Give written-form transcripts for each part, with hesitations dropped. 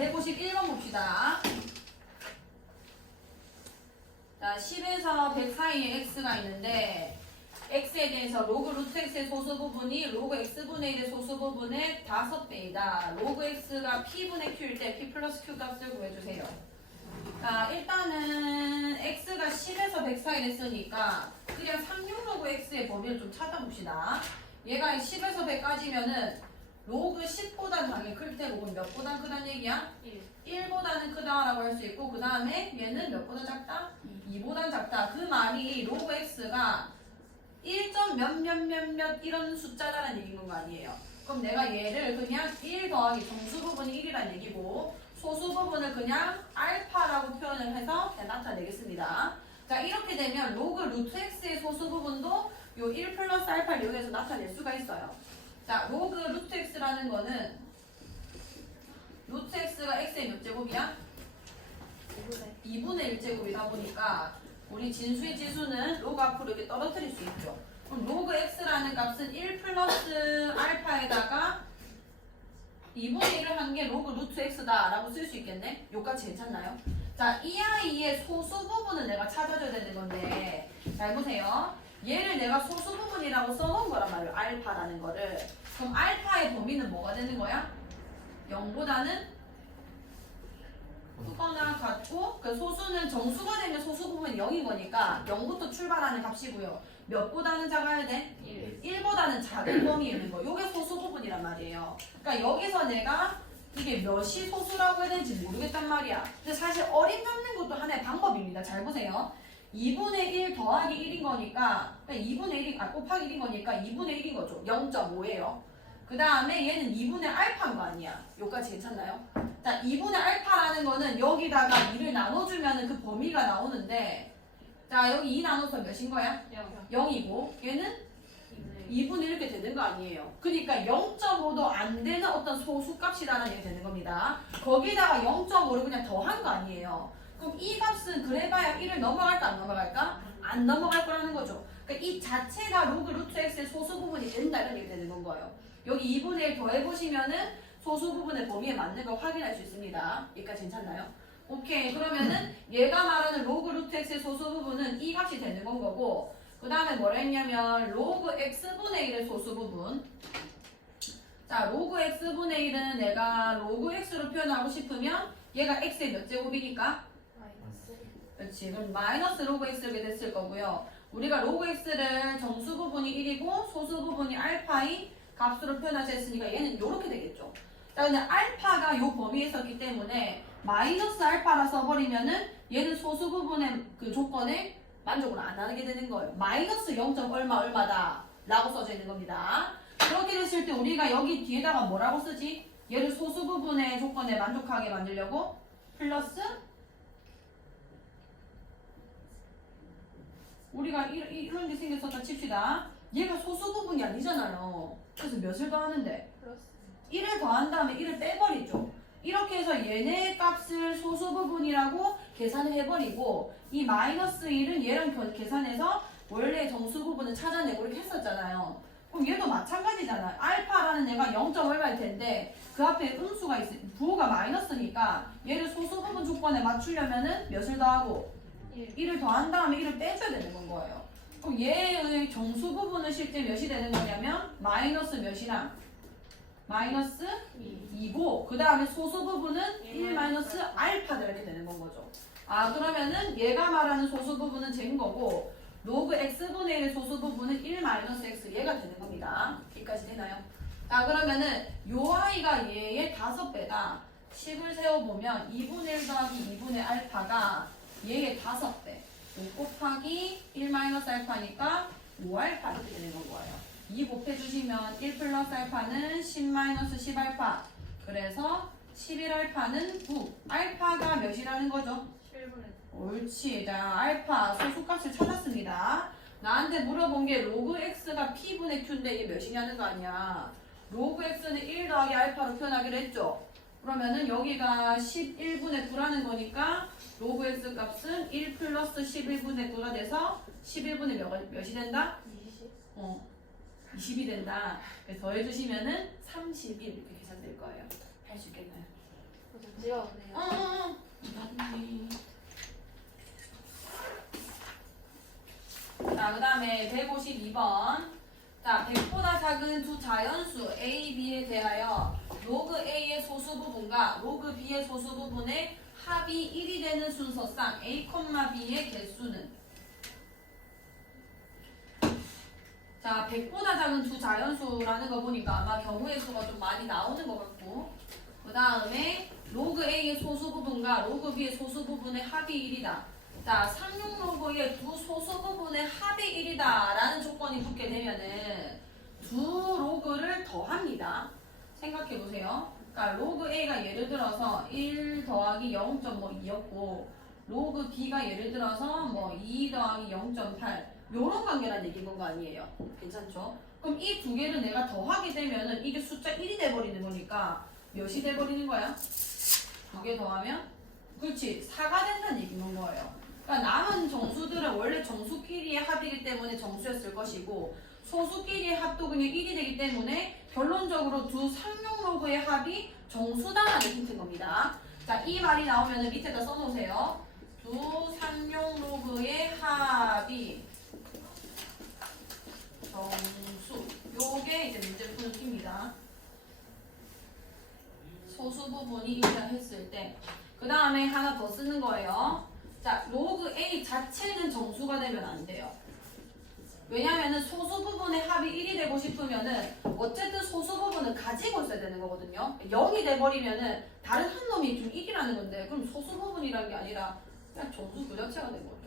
151번 봅시다. 자, 10에서 100 사이에 x가 있는데 x에 대해서 로그 루트 x의 소수 부분이 로그 x분의 1의 소수 부분의 5배이다. 로그 x가 p분의 q일 때 p 플러스 q 값을 구해주세요. 자, 일단은 x가 10에서 100 사이에 있으니까 그냥 상용 로그 x의 범위를 좀 찾아봅시다. 얘가 10에서 100까지면은 로그 10보다 당연히 클 테고 몇보다 크다는 얘기야? 1보다는 크다라고 할 수 있고 그 다음에 얘는 몇보다 작다? 2보다 작다. 그 말이 로그 x가 1점 몇몇몇몇 이런 숫자라는 얘기인 거 아니에요. 그럼 내가 얘를 그냥 1 더하기 정수 부분이 1이라는 얘기고 소수 부분을 그냥 알파라고 표현을 해서 나타내겠습니다. 자, 이렇게 되면 로그 루트 x의 소수 부분도 요 1 플러스 알파를 이용해서 나타낼 수가 있어요. 자, 로그 루트 x라는 거는 루트 x가 x의 몇 제곱이야? 2분의 1제곱이다 보니까 우리 진수의 지수는 로그 앞으로 이렇게 떨어뜨릴 수 있죠. 그럼 로그 x라는 값은 1 플러스 알파에다가 2분의 1을 한 게 로그 루트 x다 라고 쓸 수 있겠네? 요까지 괜찮나요? 자, 이 아이의 소수 부분을 내가 찾아줘야 되는 건데 잘 보세요. 얘를 내가 소수 부분이라고 써놓은 거란 말이에요. 알파라는 거를. 그럼 알파의 범위는 뭐가 되는 거야? 0보다는 크거나 같고 그 소수는 정수가 되면 소수 부분이 0인 거니까 0부터 출발하는 값이고요. 몇보다는 작아야 돼? 1보다는 작은 범위에 있는 거. 요게 소수 부분이란 말이에요. 그러니까 여기서 내가 이게 몇이 소수라고 해야 되는지 모르겠단 말이야. 근데 사실 어림 잡는 것도 하나의 방법입니다. 잘 보세요. 2분의 1 더하기 1인 거니까 2분의 1이 곱하기 1인 거니까 2분의 1인 거죠. 0.5예요. 그 다음에 얘는 2분의 알파인 거 아니야. 요까지 괜찮나요? 자, 2분의 알파라는 거는 여기다가 2를 나눠주면 그 범위가 나오는데 자, 여기 2 나눠서 몇인 거야? 0이고 얘는 2분의 1 이렇게 되는 거 아니에요. 그러니까 0.5도 안 되는 어떤 소수값이라는 얘기 되는 겁니다. 거기다가 0.5를 그냥 더한 거 아니에요. 그럼 이 값은 그래봐야 1을 넘어갈까 안 넘어갈까? 안 넘어갈 거라는 거죠. 그러니까 이 자체가 로그 루트 x의 소수 부분이 된다 이런 얘기 되는 건 거예요. 여기 2분의 1 더해보시면은 소수 부분의 범위에 맞는 걸 확인할 수 있습니다. 여기까지 괜찮나요? 오케이. 그러면은 얘가 말하는 로그 루트 x의 소수 부분은 이 값이 되는 건 거고 그 다음에 뭐라 했냐면 로그 x분의 1의 소수 부분. 자, 로그 x분의 1은 내가 로그 x로 표현하고 싶으면 얘가 x의 몇 제곱이니까? 그렇지. 그럼 마이너스 로그 x 이렇게 됐을 거고요. 우리가 로그 x를 정수 부분이 1이고 소수 부분이 알파의 값으로 표현하자 했으니까 얘는 이렇게 되겠죠. 자, 근데 알파가 요 범위에 있었기 때문에 마이너스 알파라 써버리면은 얘는 소수 부분의 그 조건에 만족을 안 하게 되는 거예요. 마이너스 0. 얼마다 라고 써져 있는 겁니다. 그렇게 됐을 때 우리가 여기 뒤에다가 뭐라고 쓰지? 얘를 소수 부분의 조건에 만족하게 만들려고 플러스 우리가 이런 게 생겼었다 칩시다. 얘가 소수 부분이 아니잖아요. 그래서 몇을 더하는데? 1을 더한 다음에 1을 빼버리죠. 이렇게 해서 얘네 값을 소수 부분이라고 계산을 해버리고 이 마이너스 1은 얘랑 계산해서 원래 정수 부분을 찾아내고 이렇게 했었잖아요. 그럼 얘도 마찬가지잖아요. 알파라는 애가 0. 얼마일 텐데 그 앞에 음수가 부호가 마이너스니까 얘를 소수 부분 조건에 맞추려면은 몇을 더하고 1을 더한 다음에 1을 빼줘야 되는 건 거예요. 그럼 얘의 정수 부분은 실제 몇이 되는 거냐면 마이너스 몇이랑 마이너스 2고 그 다음에 소수 부분은 1 마이너스 알파다 이렇게 되는 건 거죠. 아, 그러면은 얘가 말하는 소수 부분은 쟤인 거고 로그 x분의 1의 소수 부분은 1 마이너스 x 얘가 되는 겁니다. 여기까지 되나요? 자, 그러면은 요 아이가 얘의 5배다. 식을 세워보면 2분의 1 더하기 2분의 알파가 얘의 5배. 5 곱하기 1 마이너스 알파니까 5알파 이렇게 되는 건 거예요. 2 곱해주시면 1 플러스 알파는 10 마이너스 10 알파. 그래서 11 알파는 9. 알파가 몇이라는 거죠? 7분의 옳지. 자, 알파 소수값을 찾았습니다. 나한테 물어본 게 로그 x가 p분의 q인데 이게 몇이냐는 거 아니야. 로그 x는 1 더하기 알파로 표현하기로 했죠. 그러면은 여기가 11분의 9라는 거니까 로그 x 값은 1 플러스 11분의 9가 돼서 11분의 몇이 된다? 20이 된다. 그래서 더해주시면은 31 이렇게 계산될 거예요. 할 수 있겠나요? 어지러우네요. 자, 그 다음에 152번. 자, 100보다 작은 두 자연수 A, B에 대하여 로그 A의 소수 부분과 로그 B의 소수 부분의 합이 1이 되는 순서상 A, B의 개수는. 자, 100보다 작은 두 자연수라는 거 보니까 아마 경우의 수가 좀 많이 나오는 것 같고, 그 다음에 로그 A의 소수 부분과 로그 B의 소수 부분의 합이 1이다. 자, 36로그의 두 소수 부분의 합이 1이다 라는 조건이 붙게 되면은 두 로그를 더합니다. 생각해 보세요. 그러니까 로그 A가 예를 들어서 1 더하기 0.2였고 로그 B가 예를 들어서 뭐 2 더하기 0.8 요런 관계란 얘기인 거 아니에요? 괜찮죠? 그럼 이 두 개를 내가 더하게 되면은 이게 숫자 1이 돼버리는 거니까 몇이 돼버리는 거야? 두 개 더하면? 그렇지, 4가 된다는 얘기인 거예요. 그러니까 남은 정수들은 원래 정수끼리의 합이기 때문에 정수였을 것이고 소수끼리의 합도 그냥 1이 되기 때문에 결론적으로 두 상용로그의 합이 정수다라는 힌트인 겁니다. 자, 이 말이 나오면 밑에다 써놓으세요. 두 상용로그의 합이 정수. 요게 이제 문제 푸는 팁니다. 소수 부분이 일치했을 때. 그 다음에 하나 더 쓰는 거예요. 자, 로그 A 자체는 정수가 되면 안 돼요. 왜냐면은 소수 부분의 합이 1이 되고 싶으면은 어쨌든 소수 부분은 가지고 있어야 되는 거거든요. 0이 돼버리면은 다른 한 놈이 좀 1이라는 건데 그럼 소수 부분이라는 게 아니라 그냥 정수 그 자체가 된 거죠.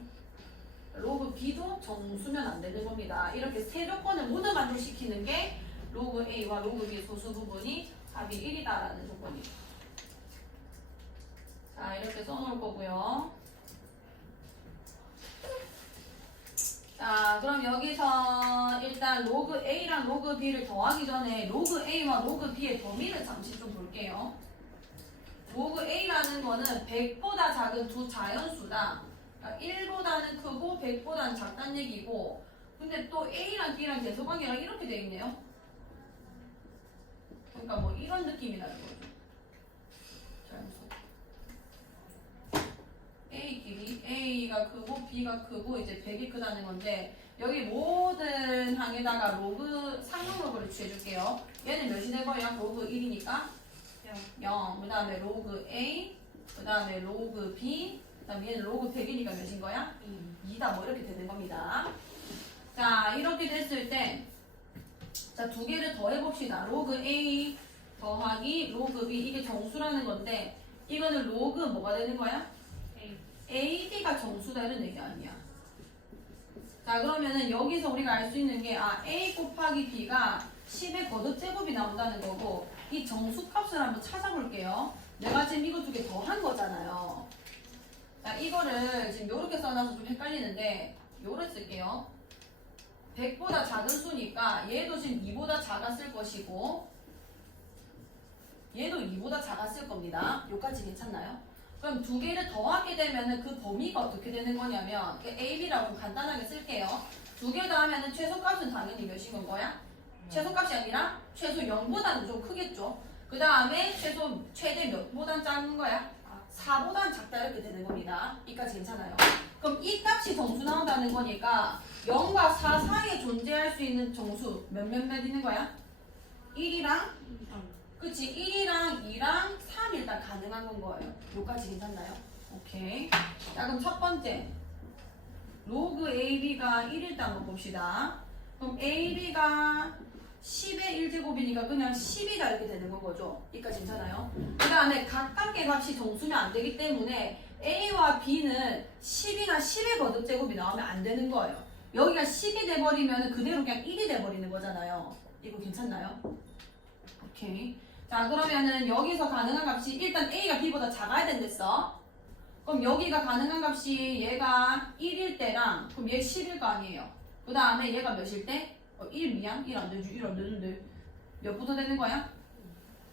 로그 B도 정수면 안 되는 겁니다. 이렇게 세 조건을 모두 만족시키는 게 로그 A와 로그 B의 소수 부분이 합이 1이다라는 조건이죠. 자, 이렇게 써놓을 거고요. 자, 그럼 여기서 일단 로그 A랑 로그 B를 더하기 전에 로그 A와 로그 B의 범위를 잠시 좀 볼게요. 로그 A라는 거는 100보다 작은 두 자연수다. 그러니까 1보다는 크고 100보다는 작다는 얘기고 근데 또 A랑 B랑 계수관계랑 이렇게 돼 있네요. 그러니까 뭐 이런 느낌이 나는 거죠. 자연수. A끼리 A가 크고 B가 크고 이제 100이 크다는 건데 여기 모든 항에다가 로그 상용 로그를 취해줄게요. 얘는 몇이 돼버려? 로그 1이니까 0. 그 다음에 로그 A, 그 다음에 로그 B, 그 다음에 얘는 로그 100이니까 몇인 거야? 2다. 뭐 이렇게 되는 겁니다. 자, 이렇게 됐을 때 자, 두 개를 더해봅시다. 로그 A 더하기 로그 B 이게 정수라는 건데 이거는 로그 뭐가 되는 거야? A, B가 정수다 이런 얘기 아니야. 자, 그러면은 여기서 우리가 알 수 있는 게 A 곱하기 B가 10의 거듭제곱이 나온다는 거고 이 정수값을 한번 찾아볼게요. 내가 지금 이거 두 개 더한 거잖아요. 자, 이거를 지금 요렇게 써놔서 좀 헷갈리는데 요렇게 쓸게요. 100보다 작은 수니까 얘도 지금 2보다 작았을 것이고 얘도 2보다 작았을 겁니다. 요까지 괜찮나요? 그럼 두 개를 더하게 되면은 그 범위가 어떻게 되는 거냐면 A, B라고 간단하게 쓸게요. 두 개 더하면은 최소값은 당연히 몇인 건 거야? 최소값이 아니라 최소 0보다는 좀 크겠죠. 그 다음에 최대 몇보단 작은 거야? 4보단 작다 이렇게 되는 겁니다. 이까지 괜찮아요. 그럼 이 값이 정수 나온다는 거니까 0과 4 사이에 존재할 수 있는 정수 몇 있는 거야? 1이랑 그치 1이랑 2랑 3 일단 가능한 건 거예요. 요까지 괜찮나요? 오케이. 자, 그럼 첫 번째 로그 AB가 1일 때 한번 봅시다. 그럼 AB가 10의 1제곱이니까 그냥 10이다 이렇게 되는 건 거죠. 여기까지 괜찮아요? 그 다음에 각각의 값이 정수면 안 되기 때문에 A와 B는 10이나 10의 거듭제곱이 나오면 안 되는 거예요. 여기가 10이 돼버리면 그대로 그냥 1이 돼버리는 거잖아요. 이거 괜찮나요? 오케이. 자, 그러면은 여기서 가능한 값이 일단 A가 B보다 작아야 된댔어. 그럼 여기가 가능한 값이 얘가 1일 때랑 그럼 얘 10일 거 아니에요. 그 다음에 얘가 몇일 때? 1 미양? 1 안 되지. 1 안 되는데 몇부터 되는 거야?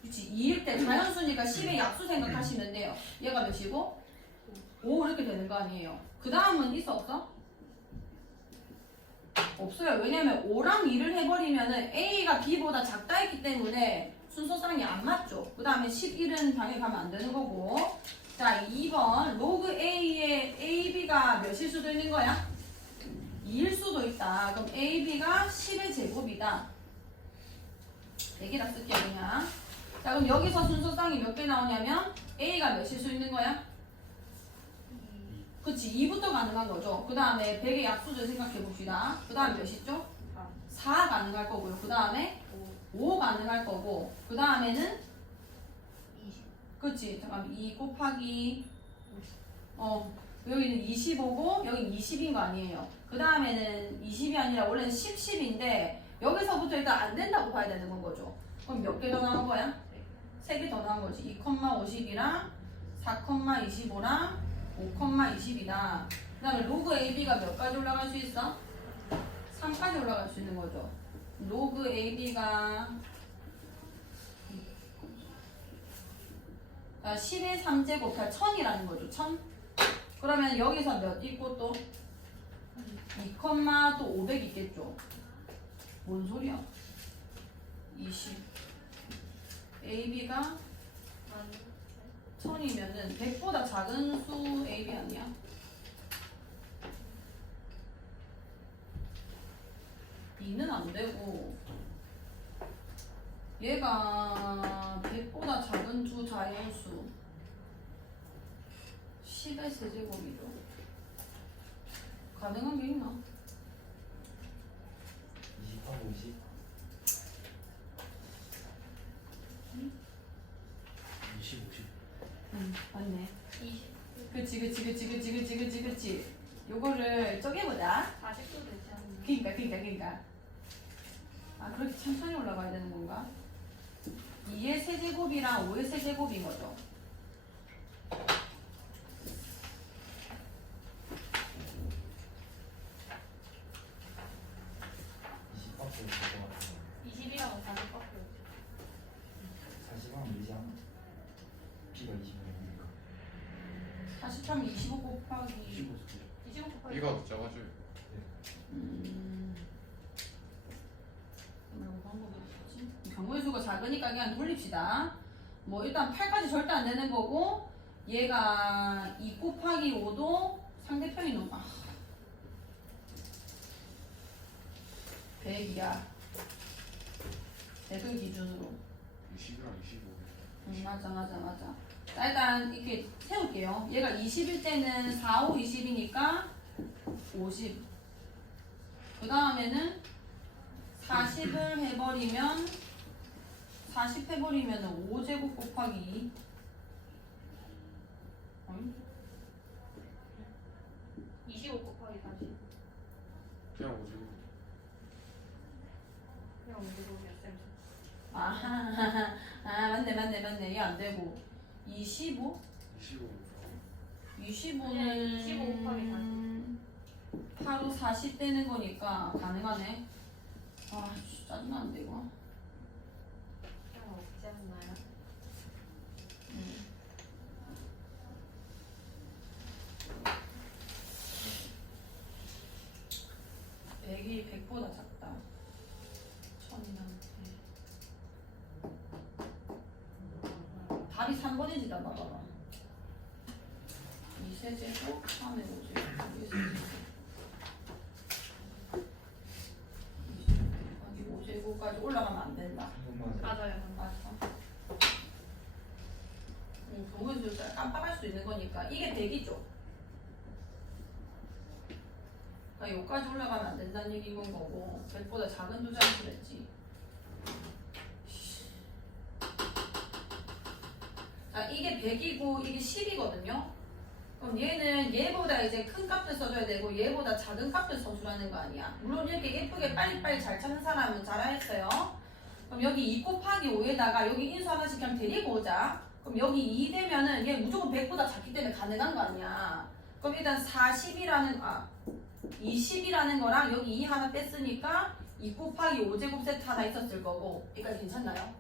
그치 2일 때 자연수니까 10의 약수 생각하시면 돼요. 얘가 몇이고? 5 이렇게 되는 거 아니에요. 그 다음은 있어 없어? 없어요. 왜냐면 5랑 2를 해버리면은 A가 B보다 작다 했기 때문에 순서상이 안 맞죠? 그 다음에 11은 당연히 가면 안 되는 거고. 자, 2번 로그 A의 AB가 몇일 수도 있는 거야? 2일 수도 있다. 그럼 AB가 10의 제곱이다. 얘기다 쓸게요 그냥. 자, 그럼 여기서 순서상이 몇 개 나오냐면 A가 몇일 수 있는 거야? 그치, 2부터 가능한 거죠. 그 다음에 100의 약수를 생각해 봅시다. 그 다음에 몇이죠? 4 가능할 거고요. 그 다음에 5 가능할 거고. 그 다음에는 20. 그치, 잠깐만 2 곱하기 여기는 25고 여기 20인 거 아니에요. 그 다음에는 20이 아니라 원래는 10인데 여기서부터 일단 안 된다고 봐야 되는 건 거죠. 그럼 몇 개 더 나온 거야? 3개 더 나온 거지. 2,50이랑 4,25랑 5,20이다. 그 다음에 로그 AB가 몇 가지 올라갈 수 있어? 3까지 올라갈 수 있는 거죠. 로그 AB가 10의 3제곱, 그러니까 1000이라는 거죠. 1000. 그러면 여기서 몇 있고 또? 2, 또 500 있겠죠. 뭔 소리야? 20. AB가 1000이면은 100보다 작은 수 AB 아니야? B는 안 되고 얘가 100보다 작은 두 자연수 10의 세제곱이죠. 가능한 게 있나? 20하고 50? 20, 50. 맞네. 20. 그치. 요거를 쪼개보자. 40도 되지 않나? 그니까. 아, 그렇게 천천히 올라가야 되는 건가? 2의 세제곱이랑 5의 세제곱인 거죠. 밖에 없을 것 같아요. 20이라고 40밖에 없지. 40하면 되지 않아? B가 20이니까. 40하면 25 곱하기 15. 25 곱하기 이가 더 작아져요. 뭐라고 방법이 없지? 경우의 수가 작으니까 그냥 돌립시다. 뭐 일단 8까지 절대 안 되는 거고 얘가 2 곱하기 5도 상대편이 너무 100이야. 100을 기준으로. 20이랑 25. 맞아. 자, 일단 이렇게 세울게요. 얘가 20일 때는 4, 5, 20이니까 50. 그 다음에는 40을 해버리면 40 해버리면 5제곱 곱하기 2. 어이? 25 곱하기 40. 그냥 오죠. 그냥 우리도 쌤. 아하, 맞네. 얘 안 되고. 25? 25. 25는 25 곱하기 40. 바로 40 되는 거니까 가능하네. 아, 짜증나는데 이거. 그냥 없지 않나요? 100이 100보다 작다. 1000이랑. 답이 3번이지, 나 봐봐. 2세제곱, 3의 5제곱, 2세제곱. 5제곱까지 올라가면 안 된다. 맞아요. 맞아. 경우의 수를 깜빡할 수 있는 거니까 이게 100이죠. 그러니까 여기까지 올라가면 안 된다는 얘기인 거고 100보다 작은 두 자릿수를 했지. 자, 이게 100이고 이게 10이거든요. 그럼 얘는 얘보다 이제 큰 값을 써줘야 되고 얘보다 작은 값을 써주라는 거 아니야. 물론 이렇게 예쁘게 빨리빨리 잘 찾는 사람은 잘하겠어요. 그럼 여기 2 곱하기 5에다가 여기 인수 하나씩 그냥 데리고 오자. 그럼 여기 2 되면은 얘 무조건 100보다 작기 때문에 가능한 거 아니야. 그럼 일단 20이라는 거랑 여기 2 하나 뺐으니까 2 곱하기 5제곱 세트 하나 있었을 거고 여기까지 괜찮나요?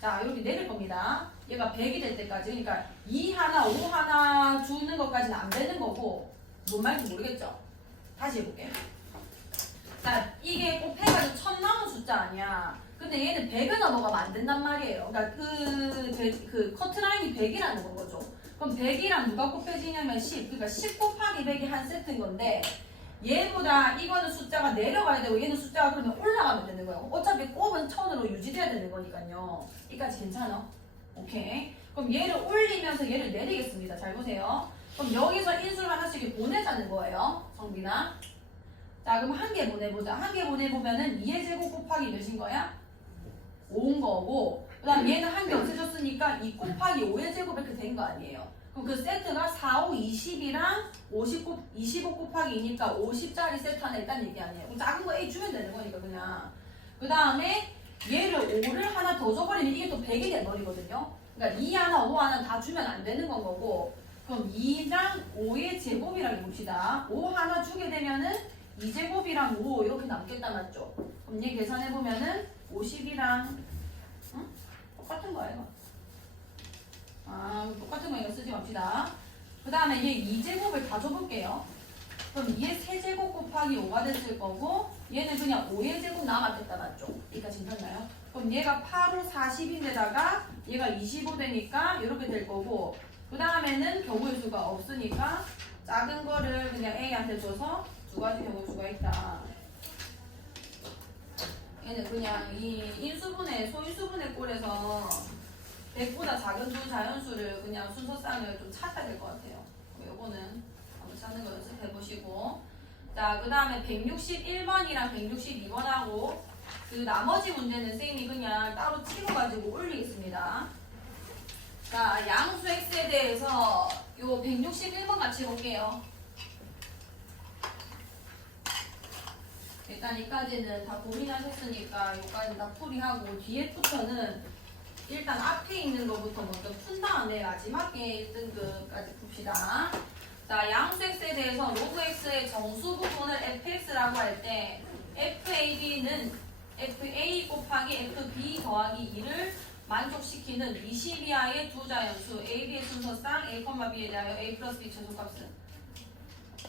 자, 여기 내릴 겁니다. 얘가 100이 될 때까지. 그러니까 2 하나, 5 하나 주는 것까지는 안 되는 거고 뭔 말인지 모르겠죠? 다시 해볼게. 자, 이게 곱해가지고 1000 나온 숫자 아니야. 근데 얘는 100을 넘어가면 안 된단 말이에요. 그러니까 그 커트라인이 100이라는 건 거죠. 그럼 100이랑 누가 곱해지냐면 10. 그러니까 10 곱하기 100이 한 세트인 건데 얘보다 이거는 숫자가 내려가야 되고 얘는 숫자가 그러면 올라가면 되는 거예요. 어차피 곱은 1000으로 유지돼야 되는 거니까요. 여기까지 괜찮아? 오케이. 그럼 얘를 올리면서 얘를 내리겠습니다. 잘 보세요. 그럼 여기서 인수를 하나씩 보내자는 거예요. 성빈아. 자, 그럼 한 개 보내보자. 한 개 보내보면은 2의 제곱 곱하기 몇인 거야? 5인 거고, 그 다음 얘는 한 개 없애줬으니까 2 곱하기 5의 제곱 이렇게 된 거 아니에요. 그럼 그 세트가 4, 5, 20이랑 25 곱하기 2니까 50짜리 세트 하나 일단 얘기 아니에요. 그럼 작은 거 A 주면 되는 거니까 그냥. 그 다음에 얘를 5를 하나 더 줘버리면 이게 또 100이 돼버리거든요. 그러니까 2 하나, 5 하나 다 주면 안 되는 건 거고, 그럼 2랑 5의 제곱이라고 봅시다. 5 하나 주게 되면은 2제곱이랑 5 이렇게 남겠다 맞죠? 그럼 얘 계산해보면은 50이랑 응? 똑같은 거예요. 아, 똑같은 거 이거 쓰지 맙시다. 그 다음에 얘 2제곱을 다 줘볼게요. 그럼 2의 세제곱 곱하기 5가 됐을 거고 얘는 그냥 5의 제곱 남았겠다 맞죠? 여기까지 괜찮나요? 그럼 얘가 8호 40인데다가 얘가 25 되니까 이렇게 될 거고 그 다음에는 경우의 수가 없으니까 작은 거를 그냥 A한테 줘서 두 가지 경우의 수가 있다. 얘는 그냥 이 인수분해, 소인수분해 꼴에서 100보다 작은 두 자연수를 그냥 순서상을 좀 찾아야 될 것 같아요. 요거는 한번 찾는 거 연습해 보시고. 자, 그 다음에 161번이랑 162번하고 그 나머지 문제는 선생님이 그냥 따로 찍어가지고 올리겠습니다. 자, 양수 x에 대해서 요 161번 같이 볼게요. 일단 이까지는 다 고민하셨으니까 여기까지 다 풀이하고 뒤에부터는 일단 앞에 있는 거부터 먼저 푼 다음에 마지막에 1등급까지 풉시다. 자, 양수 x에 대해서 로그 x의 정수 부분을 fx라고 할 때 FAB는 FA 곱하기 FB 더하기 2를 만족시키는 20 이하의 두 자연수 AB의 순서상 A, B에 대하여 A 플러스 B 최소값은.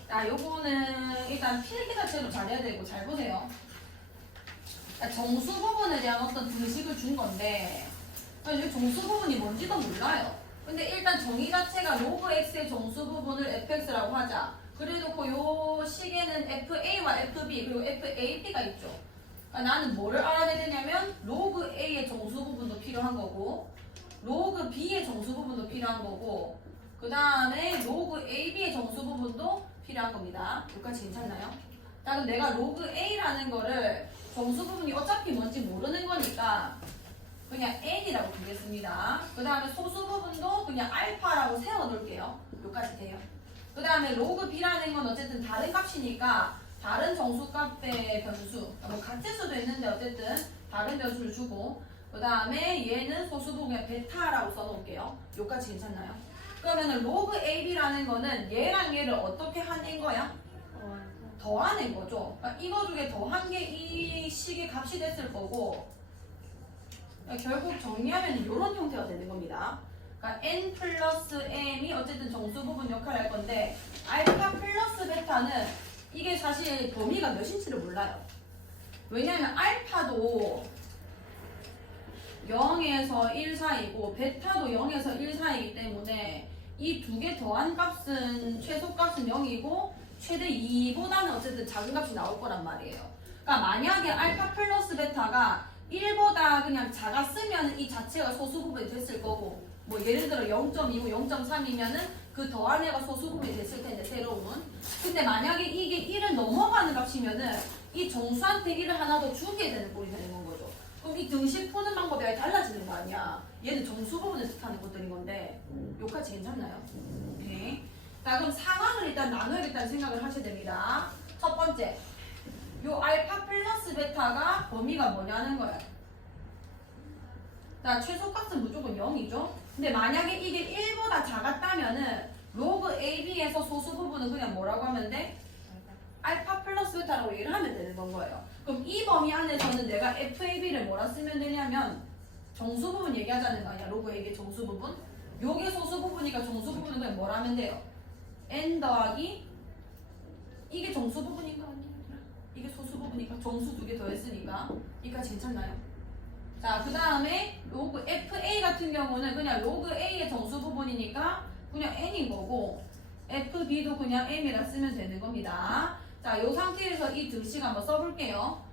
자, 요거는 일단 필기 자체로 잘해야 되고 잘 보세요. 자, 정수 부분에 대한 어떤 등식을 준 건데 이 정수 부분이 뭔지도 몰라요. 근데 일단 정의 자체가 로그 x의 정수 부분을 fx라고 하자. 그래놓고 요 식에는 fa와 fb 그리고 fab가 있죠. 그러니까 나는 뭐를 알아내야 되냐면 로그 a의 정수 부분도 필요한 거고 로그 b의 정수 부분도 필요한 거고 그 다음에 로그 ab의 정수 부분도 필요한 겁니다. 여기까지 괜찮나요? 자, 그럼 내가 로그 a라는 거를 정수 부분이 어차피 뭔지 모르는 거니까 그냥 n이라고 두겠습니다. 그 다음에 소수 부분도 그냥 알파라고 세워놓을게요. 여기까지 돼요. 그 다음에 로그 b라는 건 어쨌든 다른 값이니까 다른 정수값의 변수, 뭐 같을 수도 있는데 어쨌든 다른 변수를 주고 그 다음에 얘는 소수 부분 그냥 베타라고 써놓을게요. 여기까지 괜찮나요? 그러면은 로그 ab라는 거는 얘랑 얘를 어떻게 하는 거야? 더하는 거죠. 그러니까 이거 중에 더한 게 이 식의 값이 됐을 거고 결국 정리하면 이런 형태가 되는 겁니다. 그러니까 n 플러스 m이 어쨌든 정수 부분 역할을 할 건데 알파 플러스 베타는 이게 사실 범위가 몇인지를 몰라요. 왜냐하면 알파도 0에서 1 사이고 베타도 0에서 1 사이이기 때문에 이 두 개 더한 값은 최소값은 0이고 최대 2보다는 어쨌든 작은 값이 나올 거란 말이에요. 그러니까 만약에 알파 플러스 베타가 1보다 그냥 작았으면 이 자체가 소수 부분이 됐을 거고 뭐 예를 들어 0.2고 0.3이면은 그 더한 애가 소수 부분이 됐을 텐데 새로운. 근데 만약에 이게 1을 넘어가는 값이면은 이 정수한테 1을 하나 더 주게 되는 꼴이 되는 건 거죠. 그럼 이 등식 푸는 방법이 아예 달라지는 거 아니야. 얘는 정수 부분을 뜻하는 것들인 건데 여기까지 괜찮나요? 오케이. 자, 그럼 상황을 일단 나눠야겠다는 생각을 하셔야 됩니다. 첫 번째, 요 알파 플러스 베타가 범위가 뭐냐는 거예요. 자, 최소값은 무조건 0이죠. 근데 만약에 이게 1보다 작았다면은 로그 AB에서 소수 부분은 그냥 뭐라고 하면 돼? 알파 플러스 베타라고 얘기를 하면 되는 건 거예요. 그럼 이 범위 안에서는 내가 FAB를 뭐라 쓰면 되냐면 정수 부분 얘기하자는 거 아니야. 로그 AB의 정수 부분. 요게 소수 부분이니까 정수 부분은 그냥 뭐라 하면 돼요? n 더하기 이게 정수 부분인 거 아니야? 이게 소수 부분이니까 정수 두 개 더했으니까 이까지 괜찮나요? 자, 그 다음에 로그 FA 같은 경우는 그냥 로그 A의 정수 부분이니까 그냥 N인 거고 FB도 그냥 M이라 쓰면 되는 겁니다. 자, 이 상태에서 이 등식 한번 써볼게요.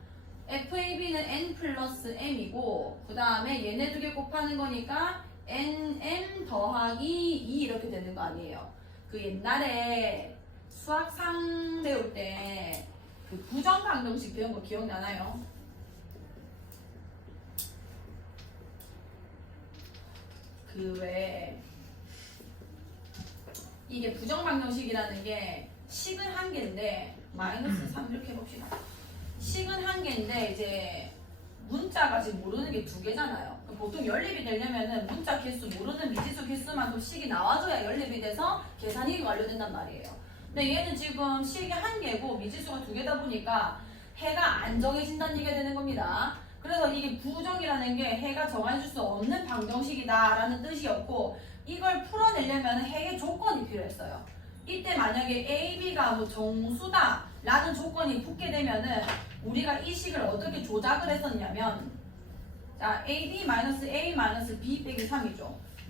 FAB는 N 플러스 M이고 그 다음에 얘네 두 개 곱하는 거니까 NM 더하기 2 이렇게 되는 거 아니에요. 그 옛날에 수학상 배울 때 그 부정방정식 배운 거 기억나나요? 그 왜 이게 부정방정식이라는 게 식은 한 개인데 마이너스 3 이렇게 해봅시다. 식은 한 개인데 이제 문자가 지금 모르는 게 두 개잖아요. 그럼 보통 연립이 되려면은 문자 개수 모르는 미지수 개수만큼 식이 나와줘야 연립이 돼서 계산이 완료된단 말이에요. 근데 얘는 지금 식이 한 개고 미지수가 두 개다 보니까 해가 안 정해진다는 얘기가 되는 겁니다. 그래서 이게 부정이라는 게 해가 정해줄 수 없는 방정식이다라는 뜻이었고 이걸 풀어내려면 해의 조건이 필요했어요. 이때 만약에 A, B가 뭐 정수다 라는 조건이 붙게 되면은 우리가 이 식을 어떻게 조작을 했었냐면 자 A-B-A-B 빼기 3이죠.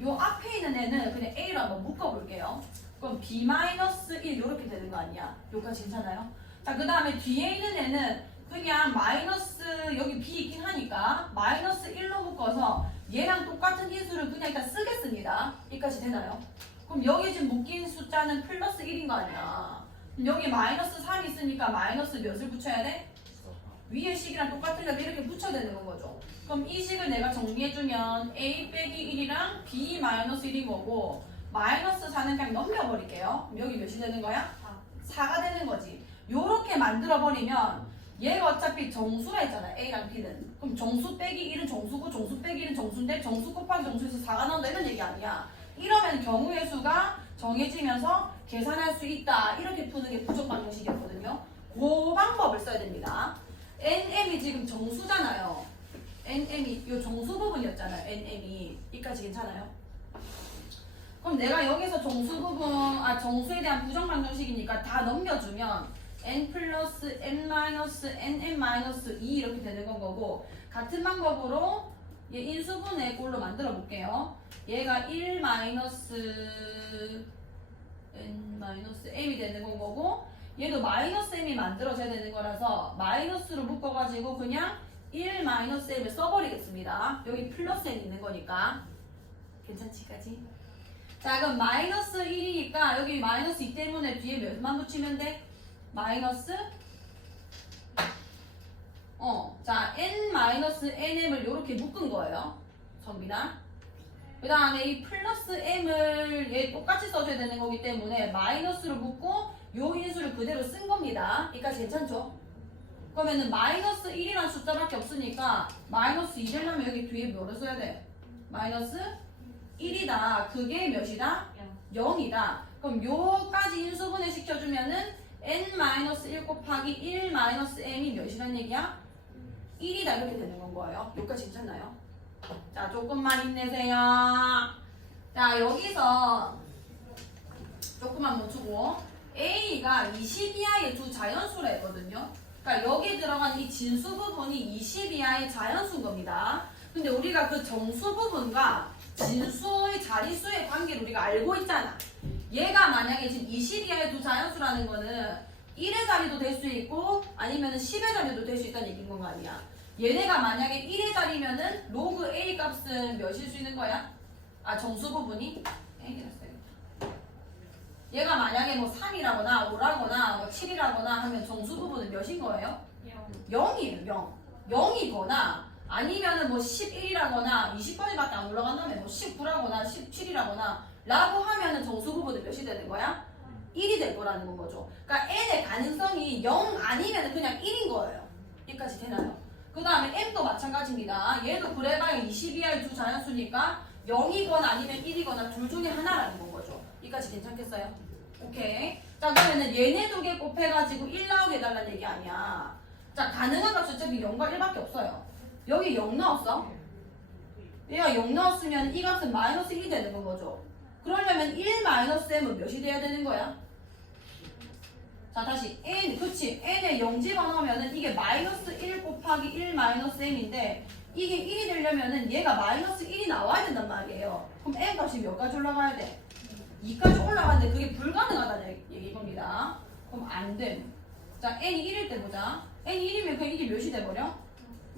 요 앞에 있는 애는 그냥 A로 한번 묶어볼게요. 그럼 B-1 이렇게 되는 거 아니야? 여기까지 괜찮아요? 자, 그 다음에 뒤에 있는 애는 그냥 마이너스 여기 B 있긴 하니까 마이너스 1로 묶어서 얘랑 똑같은 인수를 그냥 일단 쓰겠습니다. 여기까지 되나요? 그럼 여기 지금 묶인 숫자는 플러스 1인 거 아니야? 그럼 여기 마이너스 3이 있으니까 마이너스 몇을 붙여야 돼? 위에 식이랑 똑같으려면 이렇게 붙여야 되는 거죠. 그럼 이 식을 내가 정리해주면 A 빼기 1이랑 B 마이너스 1인 거고 마이너스 4는 그냥 넘겨버릴게요. 그럼 여기 몇이 되는 거야? 4가 되는 거지. 요렇게 만들어버리면 얘가 어차피 정수라 했잖아. A랑 B는. 그럼 정수 빼기 1은 정수고 정수 빼기 1은 정수인데 정수 곱하기 정수에서 4가 나온다 이런 얘기 아니야. 이러면 경우의 수가 정해지면서 계산할 수 있다. 이렇게 푸는 게 부정방정식이었거든요. 그 방법을 써야 됩니다. NM이 지금 정수잖아요. NM이 요 정수 부분이었잖아요. NM이. 여기까지 괜찮아요? 그럼 내가 여기서 정수 부분, 정수에 대한 부정방정식이니까 다 넘겨주면 n 플러스 n 마이너스 nm 마이너스 2 이렇게 되는 건 거고 같은 방법으로 얘 인수분해 꼴로 만들어 볼게요. 얘가 1 마이너스 n 마이너스 m이 되는 건 거고 얘도 마이너스 m이 만들어져야 되는 거라서 마이너스로 묶어가지고 그냥 1 마이너스 m을 써버리겠습니다. 여기 플러스 n 있는 거니까 괜찮지까지? 자, 그럼 마이너스 1이니까 여기 마이너스 2 때문에 뒤에 몇만 붙이면 돼? 마이너스 자 n-nm을 이렇게 묶은 거예요. 선비나. 그 다음에 이 플러스 m을 얘 똑같이 써줘야 되는 거기 때문에 마이너스로 묶고 요 인수를 그대로 쓴 겁니다. 여기까지 괜찮죠? 그러면은 마이너스 1이라는 숫자밖에 없으니까 마이너스 2를 하면 여기 뒤에 뭐를 써야 돼? 마이너스 1이다. 그게 몇이다? 0이다. 그럼 요까지 인수분해 시켜주면은 n-1 곱하기 1-m이 몇이란 얘기야? 1이다 이렇게 되는 건 거예요. 여기까지 괜찮나요? 자, 조금만 힘내세요. 자, 여기서 조금만 멈추고 A가 20 이하의 두 자연수라 했거든요. 그러니까 여기 들어간 이 진수 부분이 20 이하의 자연수인 겁니다. 근데 우리가 그 정수 부분과 진수의 자릿수의 관계를 우리가 알고 있잖아. 얘가 만약에 지금 20 이하의 두 자연수라는 거는 1의 자리도 될 수 있고 아니면 10의 자리도 될 수 있다는 얘기인 거 아니야. 얘네가 만약에 1의 자리면은 로그 A 값은 몇일 수 있는 거야? 정수 부분이? 얘가 만약에 뭐 3이라거나 5라거나 뭐 7이라거나 하면 정수 부분은 몇인 거예요? 0이에요. 0. 0이거나 아니면은 뭐 11이라거나 20번밖에 안 올라간다면 뭐 19라거나 17이라거나 라고 하면은 정수 부분은 몇이 되는 거야? 1이 될 거라는 거죠. 그러니까 n의 가능성이 0 아니면 그냥 1인 거예요. 여기까지 되나요? 그 다음에 m도 마찬가지입니다. 얘도 그래봐야 20 이하의 두 자연수니까 0이거나 아니면 1이거나 둘 중에 하나라는 건 거죠. 여기까지 괜찮겠어요? 오케이. 자, 그러면은 얘네 두 개 곱해가지고 1 나오게 해달라는 얘기 아니야. 자, 가능한 값이 어차피 0과 1밖에 없어요. 여기 0 나왔어? 얘가 0 나왔으면 이 값은 마이너스 1이 되는 건 거죠. 그러려면 1 마이너스 m은 몇이 돼야 되는 거야? 자, 다시 n, 그치? n에 0 집어넣으면은 이게 마이너스 1 곱하기 1 마이너스 m인데 이게 1이 되려면은 얘가 마이너스 1이 나와야 된단 말이에요. 그럼 n 값이 몇 가지 올라가야 돼? 2까지 올라가는데 그게 불가능하다는 얘기인 겁니다. 그럼 안 됨. 자, n이 1일 때 보자. n이 1이면 그냥 이게 몇이 돼버려?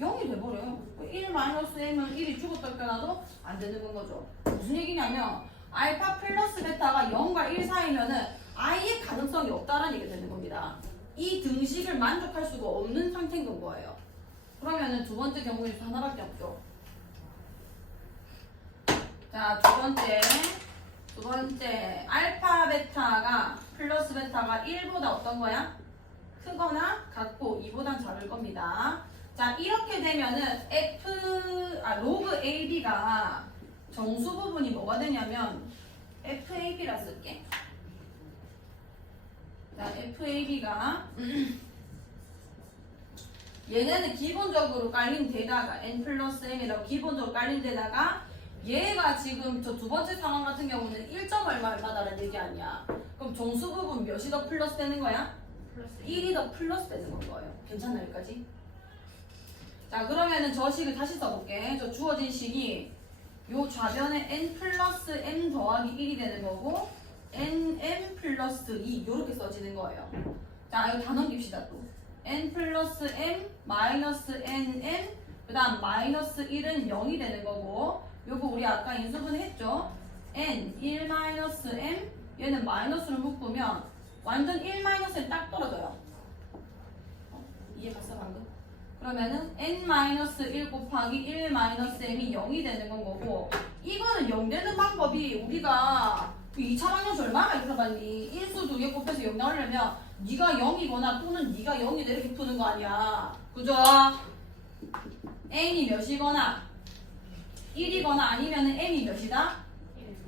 0이 돼버려요. 1 마이너스 n은 1이 죽었다 껴놔도 안 되는 건 거죠. 무슨 얘기냐면 알파 플러스 베타가 0과 1 사이면은 아예 가능성이 없다라는 얘기가 되는 겁니다. 이 등식을 만족할 수가 없는 상태인 건 거예요. 그러면은 두 번째 경우에서 하나밖에 없죠. 자, 두 번째 알파 베타가 플러스 베타가 1보다 어떤 거야? 크거나 같고 2보단 작을 겁니다. 자, 이렇게 되면은 로그 AB가 정수 부분이 뭐가 되냐면 FAB라 쓸게. 자, FAB가 얘네는 기본적으로 깔린 데다가 n 플러스 m이라고 기본적으로 깔린 데다가 얘가 지금 저 두 번째 상황 같은 경우는 1점 얼마다라는 얘기 아니야. 그럼 정수 부분 몇이 더 플러스 되는 거야? 플러스 1이 더 플러스 되는 건 거예요. 괜찮나 여기까지? 자, 그러면은 저 식을 다시 써볼게. 저 주어진 식이 요 좌변에 n 플러스 m 더하기 1이 되는 거고 nm 플러스 2 요렇게 써지는 거예요. 자, 이거 다 넘깁시다 또. n 플러스 m 마이너스 nm 그 다음 마이너스 1은 0이 되는 거고 요거 우리 아까 인수분 했죠? n 1 마이너스 m 얘는 마이너스를 묶으면 완전 1 마이너스에 딱 떨어져요. 이해 갔어 방금? 그러면은 n-1 곱하기 1 마이너스 m이 0이 되는 건 거고 이거는 0 되는 방법이 우리가 2차 방정식 얼마나 많이 들어봤니? 인수 두 개 곱해서 0 나오려면 네가 0이거나 또는 네가 0이다 이렇게 푸는 거 아니야. 그죠? n이 몇이거나 1이거나 아니면 m이 몇이다?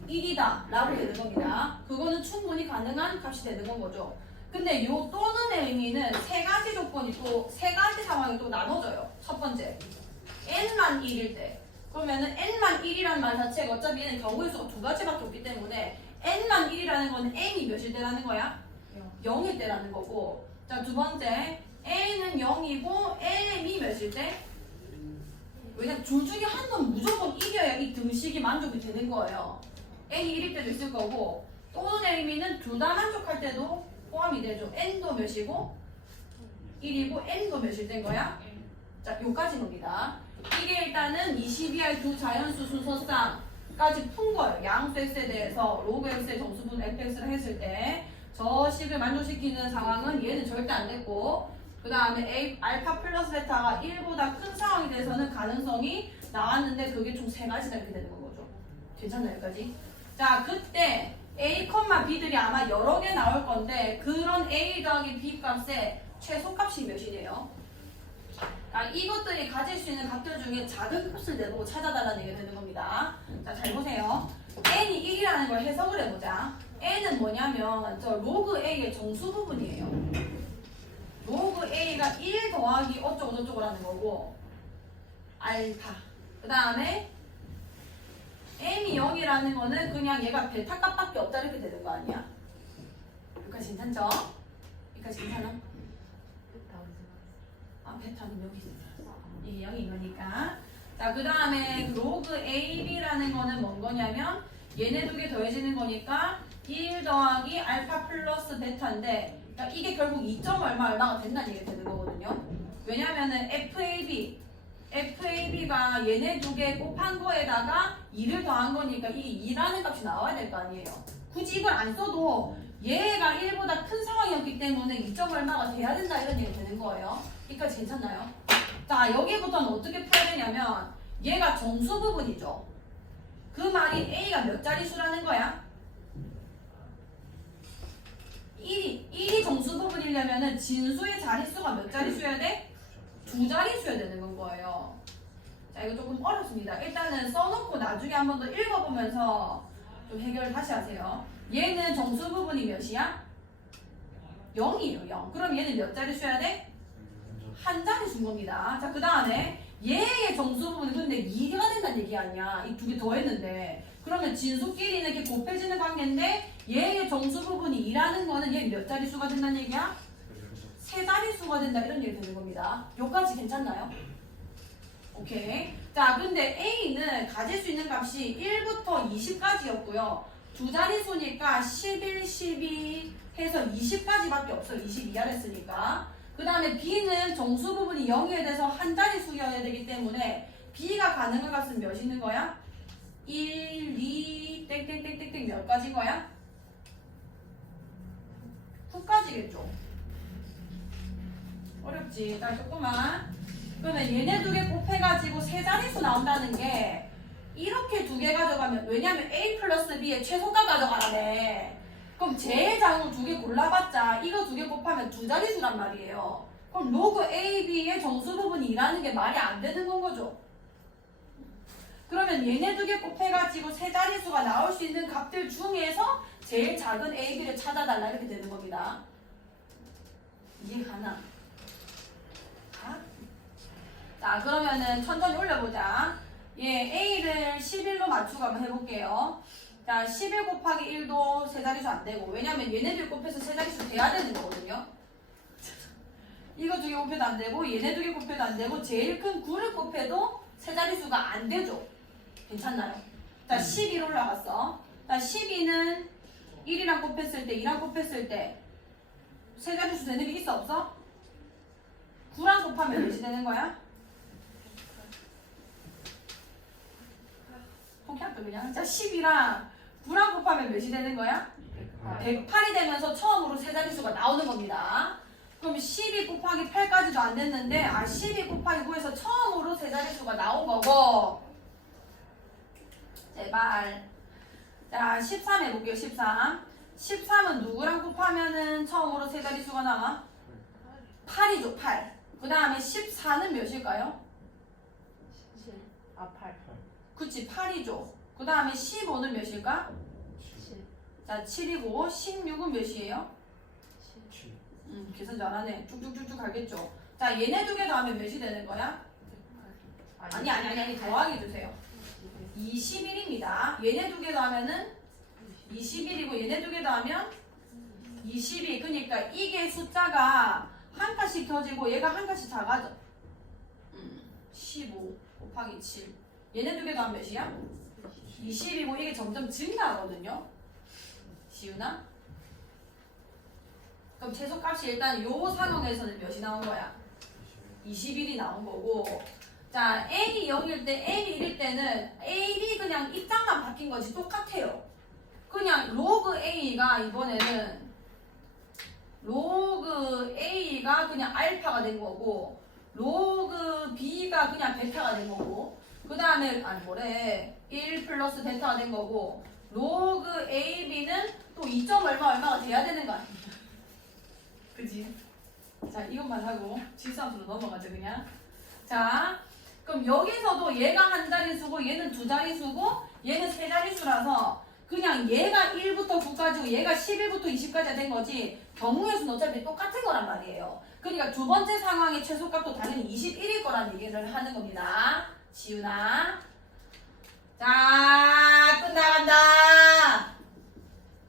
1이다 라고 되는 겁니다. 그거는 충분히 가능한 값이 되는 건 거죠. 근데 요 또는의 의미는 세 가지 조건이 또 세 가지 상황이 또 나눠져요. 첫 번째 n만 1일 때 그러면은 n만 1이라는 말 자체가 어차피 얘는 경우의 수가 두 가지밖에 없기 때문에 n만 1이라는 거는 n이 몇일 때라는 거야? 0일 때라는 거고 자, 두 번째 n은 0이고 m이 몇일 때? 왜냐면 둘 중에 한 번 무조건 이겨야 이 등식이 만족이 되는 거예요. n이 1일 때도 있을 거고 또는의 의미는 둘 다 만족할 때도 포함이 되죠. n도 몇이고 1이고 n도 몇일 된 거야? 자, 요까지 겁니다. 이게 일단은 22할 두 자연수 순서상까지 푼 거예요. 양수 x에 대해서 로그 x의 정수분 fx를 했을 때 저 식을 만족시키는 상황은 얘는 절대 안 됐고 그 다음에 알파 플러스 베타가 1보다 큰 상황이 돼서는 가능성이 나왔는데 그게 총 세 가지가 이렇게 되는 거죠. 괜찮나요, 여기까지? 자, 그때 A, B들이 아마 여러 개 나올 건데 그런 A 더하기 B 값의 최소값이 몇이래요? 아, 이것들이 가질 수 있는 값들 중에 작은 값을 내보고 찾아달라는 얘기가 되는 겁니다. 자, 잘 보세요. n이 1이라는 걸 해석을 해보자. n은 뭐냐면 저 로그 a의 정수 부분이에요. 로그 a가 1 더하기 어쩌고 저쩌고 라는 거고 알파 그 다음에 m이 0이라는 거는 그냥 얘가 베타 값밖에 없다 이렇게 되는 거 아니야? 여기까지 괜찮죠? 여기까지 괜찮아? 아, 베타는 여기 있어. 이게 0인 거니까. 자, 그 다음에 로그 AB라는 거는 뭔 거냐면 얘네 두 개 더해지는 거니까 1 더하기 알파 플러스 베타인데 그러니까 이게 결국 2점 얼마가 된다는 얘기가 되는 거거든요. 왜냐면은 FAB가 얘네 두 개 곱한 거에다가 2를 더한 거니까 이 2라는 값이 나와야 될 거 아니에요. 굳이 이걸 안 써도 얘가 1보다 큰 상황이었기 때문에 2점 얼마가 돼야 된다 이런 얘기가 되는 거예요. 여기까지 괜찮나요? 자, 여기부터는 어떻게 풀어야 되냐면 얘가 정수 부분이죠. 그 말이 A가 몇 자릿수라는 거야? 1이 정수 부분이려면은 진수의 자릿수가 몇 자릿수여야 돼? 두 자릿수여야 되는 건 거예요. 자, 이거 조금 어렵습니다. 일단은 써놓고 나중에 한 번 더 읽어보면서 좀 해결을 다시 하세요. 얘는 정수 부분이 몇이야? 0이에요, 0. 그럼 얘는 몇 자릿수여야 돼? 한 자릿수인 겁니다. 자, 그 다음에 얘의 정수 부분은 근데 2가 된다는 얘기 아니야. 이 두 개 더했는데. 그러면 진수끼리는 이렇게 곱해지는 관계인데 얘의 정수 부분이 2라는 거는 얘 몇 자릿수가 된다는 얘기야? 세 자릿수가 된다 이런 얘기 되는 겁니다. 여기까지 괜찮나요? 오케이. 자, 근데 A는 가질 수 있는 값이 1부터 20까지였고요. 두 자릿수니까 11, 12 해서 20까지밖에 없어요. 20 이하를 했으니까. 그 다음에 B는 정수 부분이 0에 대해서 한 자릿수여야 되기 때문에 B가 가능한 값은 몇 있는 거야? 1, 2, 땡땡땡땡땡 몇 가지인 거야? 9가지겠죠. 어렵지. 일단 조금만. 그러면 얘네 두 개 곱해가지고 세 자릿수 나온다는 게 이렇게 두 개 가져가면, 왜냐면 A 플러스 B의 최소값 가져가라네. 그럼 제일 작은 두 개 골라봤자 이거 두 개 곱하면 두 자릿수란 말이에요. 그럼 로그 A, B의 정수 부분이 2라는 게 말이 안 되는 건 거죠. 그러면 얘네 두 개 곱해가지고 세 자릿수가 나올 수 있는 값들 중에서 제일 작은 A, B를 찾아달라 이렇게 되는 겁니다. 이해가나? 가? 자, 그러면은 천천히 올려보자. A를 11로 맞추고 한번 해볼게요. 자, 11 곱하기 1도 세 자릿수 안 되고, 왜냐면 얘네들 곱해서 세 자릿수 돼야 되는 거거든요. 이거 두 개 곱해도 안 되고, 얘네 두 개 곱해도 안 되고, 제일 큰 9를 곱해도 세 자릿수가 안 되죠. 괜찮나요? 자, 12 올라갔어. 자, 12는 1이랑 곱했을 때, 2랑 곱했을 때, 세 자릿수 되는 게 있어, 없어? 9랑 곱하면 몇이 되는 거야? 포기할까 그냥? 자, 10이랑 9랑 곱하면 몇이 되는 거야? 108이 되면서 처음으로 세 자릿수가 나오는 겁니다. 그럼 12 곱하기 8까지도 안 됐는데 12 곱하기 9에서 처음으로 세 자릿수가 나온 거고, 제발. 자, 13 해볼게요. 13. 13은 누구랑 곱하면은 처음으로 세 자릿수가 나와? 8이죠. 8. 그 다음에 14는 몇일까요? 17. 아, 8. 그치, 8이죠. 그 다음에 15는 몇일까? 7. 자, 7이고 16은 몇이에요? 7. 계산 잘하네. 쭉쭉쭉쭉 가겠죠. 자, 얘네 두 개 더하면 몇이 되는 거야? 아니, 더하기 주세요. 21입니다. 얘네 두 개 더하면은 21이고 얘네 두 개 더하면 22. 그러니까 이게 숫자가 한 칸씩 켜지고 얘가 한 칸씩 작아져. 15 곱하기 7. 얘네 두 개 더하면 몇이야? 20이고 이게 점점 증가하거든요. 시우나? 그럼 최소값이 일단 요 상황에서는 몇이 나온 거야? 21이 나온 거고, 자, n이 0일 때, n이 1일 때는 a, b 그냥 입장만 바뀐 거지 똑같아요. 그냥 로그 a가 이번에는 로그 a가 그냥 알파가 된 거고, 로그 b가 그냥 베타가 된 거고, 그 다음에 1 플러스 베타가 된 거고, 로그 ab는 또 2점 얼마가 돼야 되는 거 아니야? 그지? 자, 이것만 하고 질산수로 넘어가죠 그냥. 자, 그럼 여기서도 얘가 한 자릿수고 얘는 두 자릿수고 얘는 세 자릿수라서 그냥 얘가 1부터 9까지고 얘가 11부터 20까지가 된 거지 경우의 수는 어차피 똑같은 거란 말이에요. 그러니까 두 번째 상황의 최소값도 당연히 21일 거란 얘기를 하는 겁니다. 지훈아. 자, 끝나간다.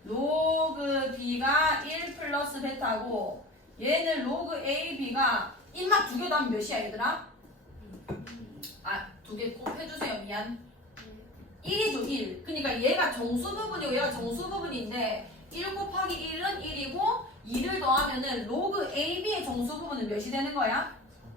로그 b가 1 플러스 베타고 얘는 로그 ab가 입막 두 개 더하면 몇이야 얘들아? 두 개 꼭 해주세요. 미안. 1이죠 1. 그러니까 얘가 정수 부분이고 얘가 정수 부분인데 1 곱하기 1은 1이고 2를 더하면은 로그 ab의 정수 부분은 몇이 되는 거야?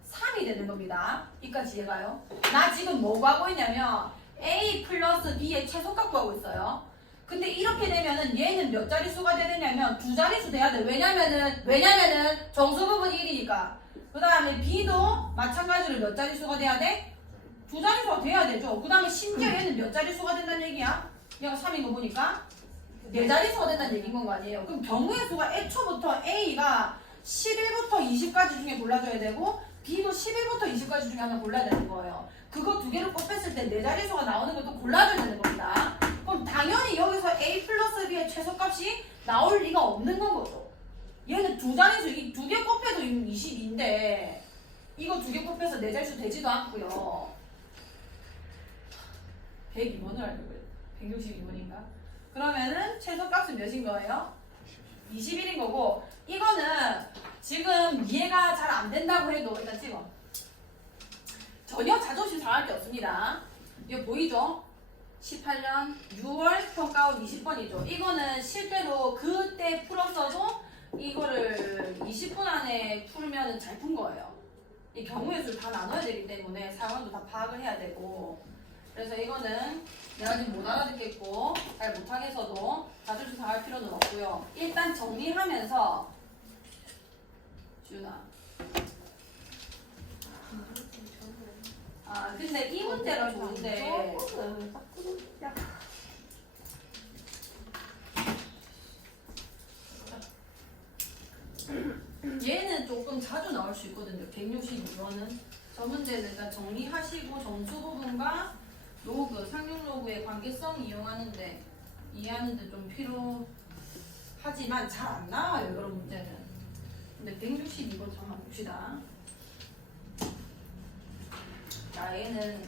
3이 되는 겁니다. 이까지 이해가요? 나 지금 뭐 구하고 있냐면 a 플러스 b의 최소값 구하고 있어요. 근데 이렇게 되면은 얘는 몇 자릿수가 되느냐면 두 자릿수 돼야 돼. 왜냐면은 정수 부분이 1이니까. 그 다음에 b도 마찬가지로 몇 자릿수가 돼야 돼? 두 자릿수가 돼야 되죠. 그 다음에 심지어 얘는 몇 자릿수가 된다는 얘기야? 얘가 3인 거 보니까 네 자릿수가 된다는 얘기인 건 거 아니에요. 그럼 경우의 수가 애초부터 a가 11부터 20까지 중에 골라줘야 되고 b도 11부터 20까지 중에 하나 골라야 되는 거예요. 그거 두 개를 곱했을 때 네 자릿수가 나오는 것도 골라줘야 되는 겁니다. 그럼 당연히 여기서 a 플러스 b의 최소값이 나올 리가 없는 건 거죠. 얘는 두 자릿수, 이 두 개 곱해도 22인데 이거 두 개 곱해서 네 자릿수 되지도 않고요. 102번을 알고 그래. 162번인가? 그러면은 최소값은 몇인 거예요? 21인 거고, 이거는 지금 이해가 잘 안 된다고 해도 일단 찍어. 전혀 자존심 상할 게 없습니다. 이거 보이죠? 18년 6월 평가원 20번이죠. 이거는 실제로 그때 풀었어도 이거를 20분 안에 풀면 잘 푼 거예요. 이 경우의 수를 다 나눠야 되기 때문에 상황도 다 파악을 해야 되고, 그래서 이거는 내가 지금 못 알아듣겠고 잘 못하겠어도 자존심 상할 필요는 없고요. 일단 정리하면서 준아, 아 근데 이 문제가 좋은데 얘는 조금 자주 나올 수 있거든요. 162번은 저 문제는 일단 정리하시고 정수 부분과 로그, 상용 로그의 관계성 이용하는데 이해하는데 좀 필요하지만 잘 안 나와요. 이런 문제는. 근데 162번 잠깐 봅시다. 자, 얘는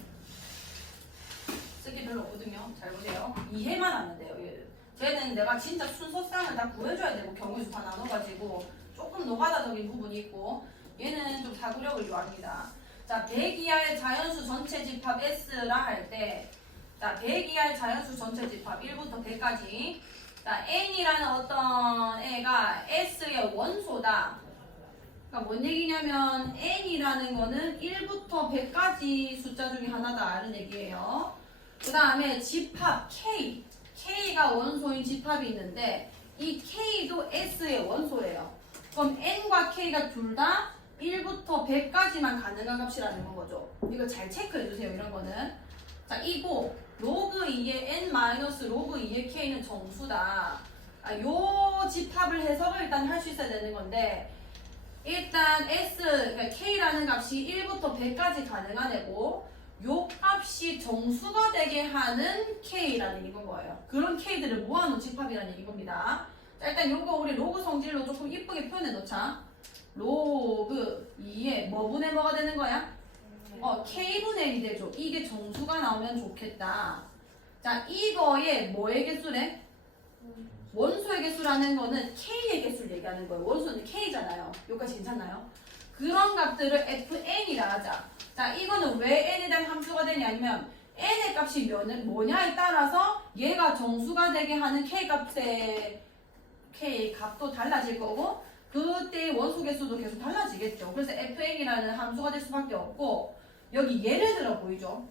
쓰기 별로 없거든요. 잘 보세요. 이해만 하면 돼요. 얘는. 쟤는 내가 진짜 순서상을 다 구해줘야 되고 경우의 수 다 나눠가지고 조금 노가다적인 부분이 있고, 얘는 좀 사고력을 요합니다. 자, 100 이하의 자연수 전체 집합 S라 할 때, 자, 100 이하의 자연수 전체 집합 1부터 100까지. 자, N이라는 어떤 애가 S의 원소다. 그러니까 뭔 얘기냐면 N이라는 거는 1부터 100까지 숫자 중에 하나다 이런 얘기예요. 그 다음에 집합 K, K가 원소인 집합이 있는데 이 K도 S의 원소예요. 그럼 N과 K가 둘 다 1부터 100까지만 가능한 값이라는 거죠. 이거 잘 체크해 주세요. 이런 거는. 자, 이거 로그 2의 N 마이너스 로그 2의 K는 정수다. 아, 요 집합을 해석을 일단 할 수 있어야 되는 건데, 일단 S, 그러니까 K라는 값이 1부터 100까지 가능한 애고, 요 값이 정수가 되게 하는 K라는 얘기인 거예요. 그런 K들을 모아놓은 집합이라는 얘기인 겁니다. 자, 일단 요거 우리 로그 성질로 조금 이쁘게 표현해 놓자. 로그 2에 뭐분의 뭐가 되는 거야? K분의 1이 되죠. 이게 정수가 나오면 좋겠다. 자, 이거의 뭐의 개수래? 원소의 개수라는 거는 K의 개수를 얘기하는 거예요. 원소는 K잖아요. 여기까지 괜찮나요? 그런 값들을 FN이라 하자. 자, 이거는 왜 N에 대한 함수가 되냐 아니면 N의 값이 뭐냐에 따라서 얘가 정수가 되게 하는 K 값도 달라질 거고, 그때의 원소 개수도 계속 달라지겠죠. 그래서 FN이라는 함수가 될 수밖에 없고, 여기 예를 들어 보이죠?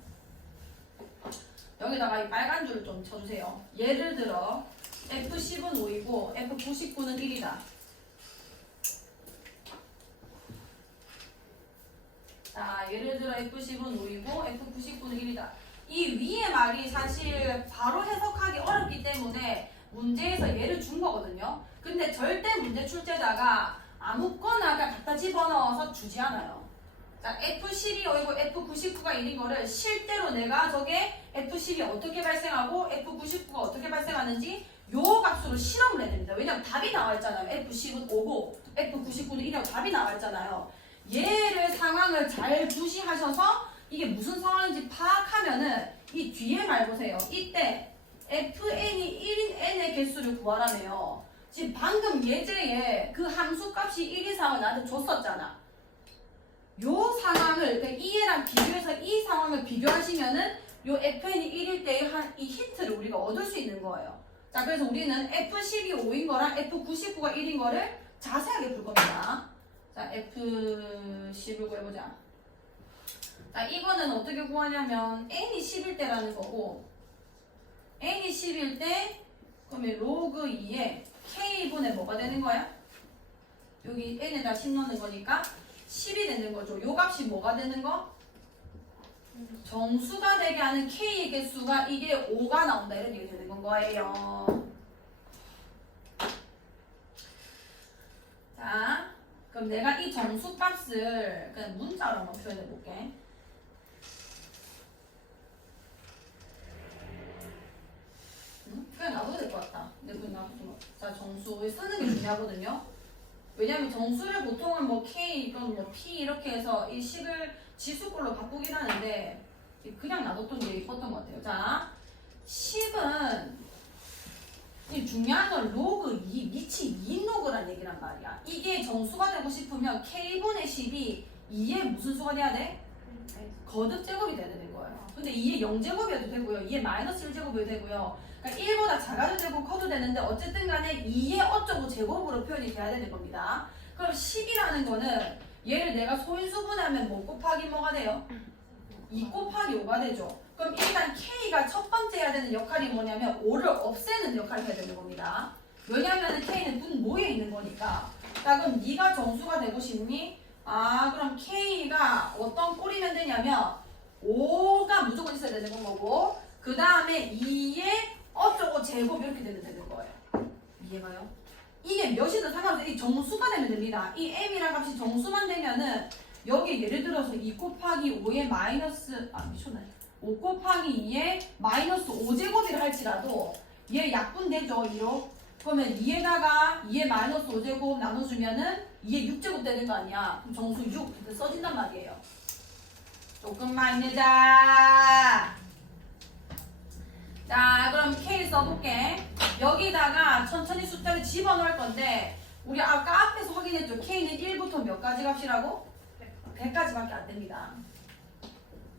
여기다가 이 빨간 줄을 좀 쳐주세요. 예를 들어 F10은 5이고 F99는 1이다. 자, 예를 들어 F10은 5이고 F99는 1이다. 이 위의 말이 사실 바로 해석하기 어렵기 때문에 문제에서 예를 준 거거든요. 근데 절대 문제 출제자가 아무거나 갖다 집어넣어서 주지 않아요. 자, F10이 5이고 F99가 1인 거를 실제로 내가 저게 F10이 어떻게 발생하고 F99가 어떻게 발생하는지 요 값으로 실험을 해야 됩니다. 왜냐면 답이 나와 있잖아요. F10은 5고 F99는 1이라고 답이 나와 있잖아요. 얘를 상황을 잘 주시하셔서 이게 무슨 상황인지 파악하면은 이 뒤에 말 보세요. 이때 FN이 1인 N의 개수를 구하라며요. 지금 방금 예제에 그 함수 값이 1 이상을 나한테 줬었잖아. 요 상황을, 그러니까 이 얘랑 비교해서 이 상황을 비교하시면은 요 FN이 1일 때의 이 힌트를 우리가 얻을 수 있는 거예요. 자, 그래서 우리는 F10이 5인 거랑 F99가 1인 거를 자세하게 풀 겁니다. 자, F10을 구해보자. 자, 이거는 어떻게 구하냐면 N이 10일 때라는 거고, N이 10일 때 그러면 로그 2에 K분의 뭐가 되는 거야? 여기 N에다 10 넣는 거니까 10이 되는 거죠. 요 값이 뭐가 되는 거? 정수가 되게 하는 K의 개수가 이게 5가 나온다. 이런 얘기 되는 건 거예요. 자, 그럼 내가 이 정수 값을 그냥 문자로 한번 표현해 볼게. 그냥 놔둬도 될 것 같다. 근데 그냥 놔둬도 뭐. 자, 정수 쓰는 게 중요하거든요. 왜냐면 정수를 보통은 뭐 K, 이건 뭐 P 이렇게 해서 이 식을 지수꼴로 바꾸긴 하는데 그냥 놔뒀던 게 이뻤던 것 같아요. 자, 10은 이 중요한 건 로그 2, 미치 2인 로그란 얘기란 말이야. 이게 정수가 되고 싶으면 K분의 10이 2의 무슨 수가 돼야 돼? 거듭 제곱이 돼야 되는 거예요. 근데 2의 0제곱이어도 되고요. 2의 마이너스 1제곱이어도 되고요. 그러니까 1보다 작아도 되고 커도 되는데 어쨌든 간에 2의 어쩌고 제곱으로 표현이 돼야 되는 겁니다. 그럼 10이라는 거는 얘를 내가 소인수분하면 뭐 곱하기 뭐가 돼요? 2 곱하기 5가 되죠. 그럼 일단 K가 첫 번째 해야 되는 역할이 뭐냐면 5를 없애는 역할을 해야 되는 겁니다. 왜냐하면 K는 분모에 있는 거니까. 자, 그럼 네가 정수가 되고 싶니? 아, 그럼 K가 어떤 꼴이면 되냐면 5가 무조건 있어야 되는 거고 그 다음에 2의 어쩌고 제곱 이렇게 되는 거예요. 이해가요? 이게 몇이든 상관없어요. 이 정수가 되면 됩니다. 이 m이란 값이 정수만 되면은 여기 예를 들어서 2 곱하기 5의 마이너스 미쳤네. 5 곱하기 2의 마이너스 5제곱이라 할지라도 얘 약분되죠. 2로. 그러면 2에다가 2의 마이너스 5제곱 나눠주면은 2의 6제곱 되는 거 아니야. 그럼 정수 6 이렇게 써진단 말이에요. 조금만 힘내자. 자, 그럼 K 써볼게. 여기다가 천천히 숫자를 집어넣을 건데 우리 아까 앞에서 확인했죠. K는 1부터 몇 가지 값이라고? 100까지밖에 안 됩니다.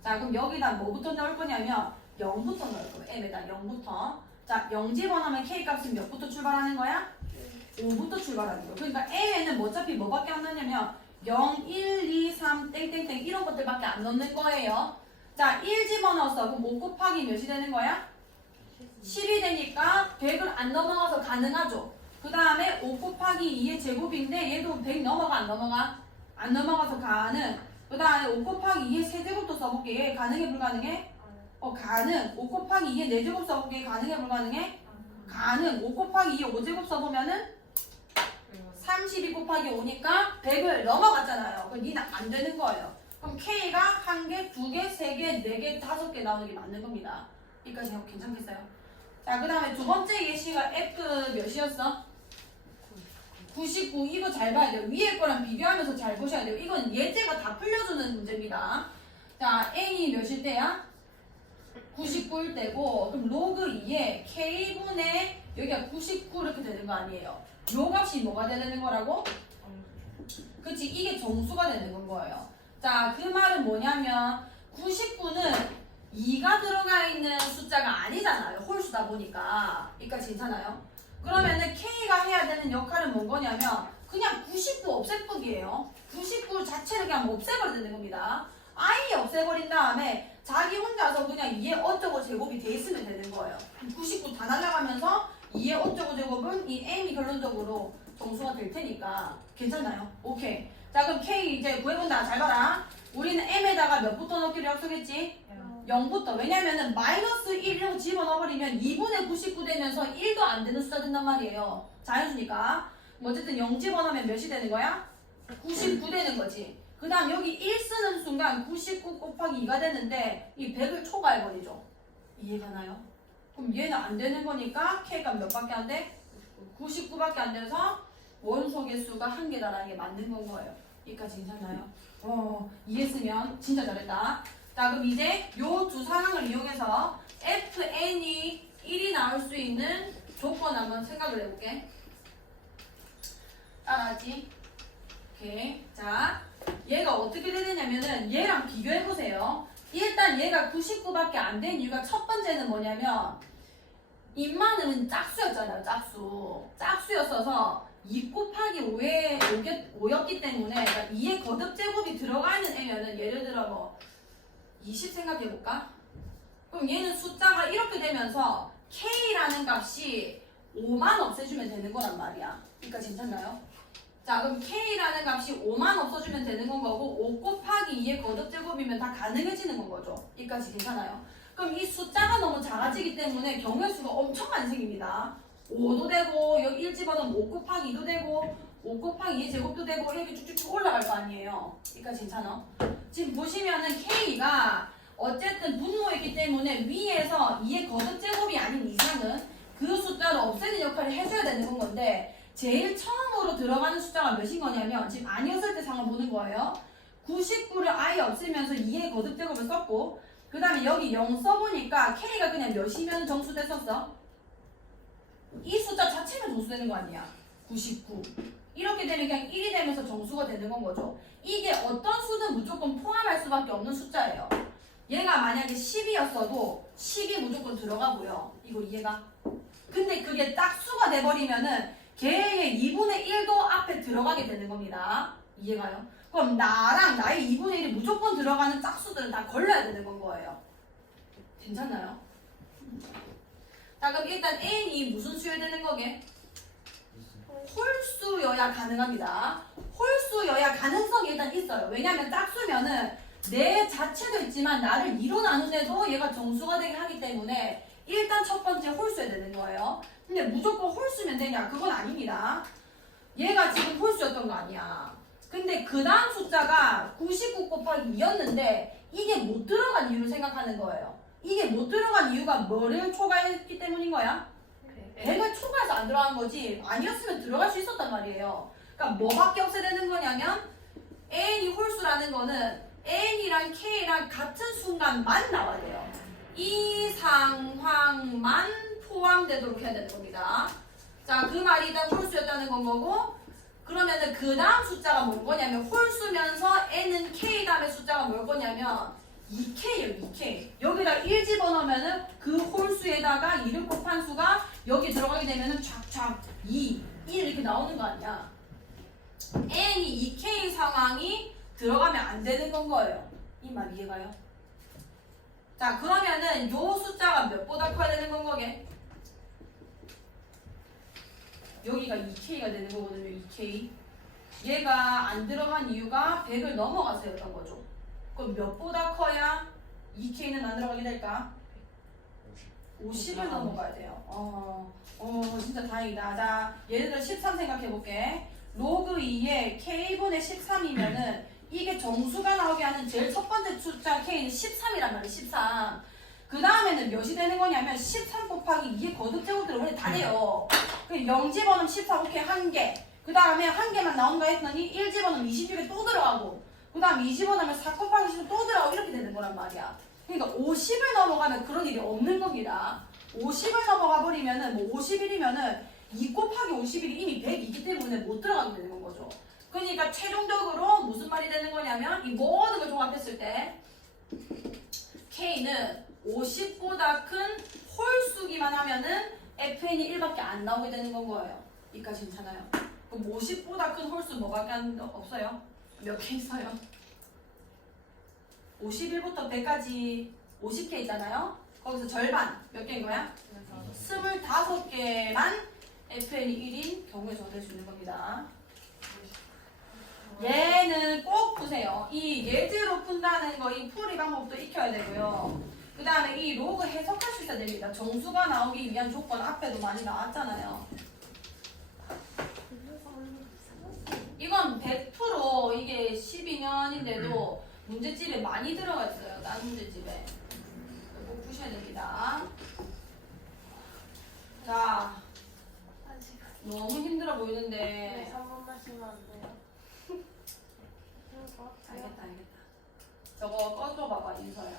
자, 그럼 여기다 뭐부터 넣을 거냐면 0부터 넣을 거예요. M에다 0부터. 자, 0 집어넣으면 K 값은 몇부터 출발하는 거야? 5부터 출발하는 거예요. 그러니까 M에는 어차피 뭐밖에 안 넣냐면 0, 1, 2, 3, 땡땡땡 이런 것들밖에 안 넣는 거예요. 자, 1 집어넣었어. 그럼 5 곱하기 몇이 되는 거야? 10이 되니까 100을 안 넘어가서 가능하죠. 그 다음에 5 곱하기 2의 제곱인데 얘도 100 넘어가 안 넘어가? 안 넘어가서 가능. 그 다음에 5 곱하기 2의 세제곱도 써볼게. 얘 가능해 불가능해? 가능. 5 곱하기 2의 4제곱 써볼게. 가능해 불가능해? 가능. 5 곱하기 2의 5제곱 써보면은 32 곱하기 5니까 100을 넘어갔잖아요. 그럼 니는 안 되는 거예요. 그럼 K가 1개, 2개, 3개, 4개, 5개 나오는 게 맞는 겁니다. 여기까지 하고 괜찮겠어요? 자, 그 다음에 두 번째 예시가 F 몇이었어? 99. 이거 잘 봐야 돼요. 위에 거랑 비교하면서 잘 보셔야 돼요. 이건 예제가 다 풀려주는 문제입니다. 자, N이 몇일 때야? 99일 때고 그럼 로그 2에 K분의 여기가 99 이렇게 되는 거 아니에요. 요 값이 뭐가 되는 거라고? 그치, 이게 정수가 되는 거예요. 자, 그 말은 뭐냐면 99는 2가 들어가 있는 숫자가 아니잖아요. 홀수다 보니까. 여기까지 괜찮아요? 그러면은 K가 해야 되는 역할은 뭔 거냐면 그냥 99 없애뿐이에요. 99 자체를 그냥 없애버려야 되는 겁니다. 아예 없애버린 다음에 자기 혼자서 그냥 2의 어쩌고 제곱이 돼 있으면 되는 거예요. 99 다 날아가면서 2의 어쩌고 제곱은 이 M이 결론적으로 정수가 될 테니까 괜찮나요? 오케이. 자, 그럼 K 이제 구해본다. 잘 봐라. 우리는 M에다가 몇부터 넣기로 약속했지? 0부터. 왜냐면은 마이너스 1 이라고 집어넣어버리면 2분의 99 되면서 1도 안 되는 숫자 된단 말이에요. 자연수니까. 어쨌든 0 집어넣으면 몇이 되는 거야? 99 되는 거지. 그 다음 여기 1 쓰는 순간 99 곱하기 2가 되는데 이 100을 초과해버리죠. 이해가나요? 그럼 얘는 안 되는 거니까 K가 몇 밖에 안 돼? 99밖에 안 돼서 원소 개수가 1개다라는 게 맞는 건 거예요. 여기까지 괜찮나요? 이해했으면 진짜 잘했다. 자, 그럼 이제 요 두 상황을 이용해서 FN이 1이 나올 수 있는 조건 한번 생각을 해볼게. 따라하지? 오케이. 자, 얘가 어떻게 되느냐면은 얘랑 비교해보세요. 일단 얘가 99밖에 안 된 이유가 첫 번째는 뭐냐면 인마는 짝수였잖아요. 짝수였어서 2 곱하기 5였기 때문에 그러니까 2의 거듭 제곱이 들어가 있는 애면은 예를 들어 뭐 20 생각해볼까? 그럼 얘는 숫자가 이렇게 되면서 K라는 값이 5만 없애주면 되는 거란 말이야. 그러니까 괜찮나요? 자, 그럼 K라는 값이 5만 없어주면 되는 건 거고 5 곱하기 2의 거듭 제곱이면 다 가능해지는 건 거죠. 여기까지 괜찮아요? 그럼 이 숫자가 너무 작아지기 때문에 경우의 수가 엄청 많이 생깁니다. 5도 되고 여기 1 집어넣으면 5 곱하기 2도 되고 5 곱하기 2의 제곱도 되고 이렇게 쭉쭉쭉 올라갈 거 아니에요. 여기까지 괜찮아? 지금 보시면은 K가 어쨌든 분모이기 때문에 위에서 2의 거듭 제곱이 아닌 이상은 그 숫자를 없애는 역할을 해줘야 되는 건데 제일 처음으로 들어가는 숫자가 몇인 거냐면 지금 아니었을 때 상황 보는 거예요. 99를 아예 없애면서 2의 거듭 제곱을 썼고 그 다음에 여기 0 써보니까 K가 그냥 몇이면 정수 됐었어? 이 숫자 자체가 정수되는 거 아니야? 99. 이렇게 되면 그냥 1이 되면서 정수가 되는 건 거죠. 이게 어떤 수는 무조건 포함할 수밖에 없는 숫자예요. 얘가 만약에 10이었어도 10이 무조건 들어가고요. 이거 이해가? 근데 그게 짝수가 돼버리면은 걔의 2분의 1도 앞에 들어가게 되는 겁니다. 이해가요? 그럼 나랑 나의 2분의 1이 무조건 들어가는 짝수들은 다 걸러야 되는 건 거예요. 괜찮나요? 자, 그럼 일단 n이 무슨 수여야 되는 거게? 홀수여야 가능합니다. 홀수여야 가능성이 일단 있어요. 왜냐면 짝수면은 내 자체도 있지만 나를 2로 나누는데도 얘가 정수가 되게 하기 때문에 일단 첫 번째 홀수여야 되는 거예요. 근데 무조건 홀수면 되냐? 그건 아닙니다. 얘가 지금 홀수였던 거 아니야. 근데 그 다음 숫자가 99 곱하기 2였는데 이게 못 들어간 이유를 생각하는 거예요. 이게 못 들어간 이유가 뭐를 초과했기 때문인 거야? 100을 초과해서 안 들어간 거지 아니었으면 들어갈 수 있었단 말이에요. 그러니까 뭐밖에 없어야 되는 거냐면 n이 홀수라는 거는 n이랑 k랑 같은 순간만 나와야 돼요. 이 상황만 포함되도록 해야 되는 겁니다. 자, 그 말이 일단 홀수였다는 건 거고 그러면은 그 다음 숫자가 뭔 거냐면 홀수면서 n은 k 다음에 숫자가 뭘 거냐면 2k예요. 2k. 여기다 1 집어넣으면은 그 홀수에다가 2를 곱한 수가 여기 들어가게 되면은 촥촥 2, 1 이렇게 나오는 거 아니야. n이 2k 상황이 들어가면 안 되는 건 거예요. 이 말 이해가요? 자, 그러면은 요 숫자가 몇보다 커야 되는 건 거게? 여기가 2k가 되는 거거든요. 2k. 얘가 안 들어간 이유가 100을 넘어가서였던 거죠. 그럼 몇보다 커야 2k는 안 들어가게 될까? 50을 넘어가야 돼요. 진짜 다행이다. 자, 예를 들어 13 생각해볼게. 로그 2에 k분의 13이면은 이게 정수가 나오게 하는 제일 첫 번째 숫자 k는 13이란 말이에요. 13. 그 다음에는 몇이 되는 거냐면 13 곱하기 2의 거듭제곱들은 원래 다 돼요. 0 집어넣으면 14, 오케이, 1개. 그 다음에 1개만 나온가 했더니 1 집어넣으면 26에 또 들어가고 그 다음 2 집어넣으면 4 곱하기 10또 들어가고 이렇게 되는 거란 말이야. 그러니까 50을 넘어가면 그런 일이 없는 겁니다. 50을 넘어가 버리면은 뭐 51이면은 2 곱하기 51이 이미 100이기 때문에 못 들어가게 되는 거죠. 그러니까 최종적으로 무슨 말이 되는 거냐면 이 모든 걸 종합했을 때 K는 50보다 큰 홀수기만 하면은 FN이 1밖에 안 나오게 되는 건 거예요. 여기까지 괜찮아요? 그럼 50보다 큰 홀수 뭐밖에 없어요? 몇 개 있어요? 51부터 100까지 50개 있잖아요? 거기서 절반 몇 개인 거야? 25개만 FN이 1인 경우에 적용해주는 겁니다. 얘는 꼭 푸세요. 이 예제로 푼다는 거, 이 풀이 방법도 익혀야 되고요. 그 다음에 이 로그 해석할 수 있어야 됩니다. 정수가 나오기 위한 조건 앞에도 많이 나왔잖아요. 이건 100% 이게 12년인데도 문제집에 많이 들어가 있어요. 다른 문제집에. 꼭 푸셔야 됩니다. 자, 너무 힘들어 보이는데. 3번만 쉬면 안 돼요? 알겠다. 저거 꺼줘 봐봐, 인서야.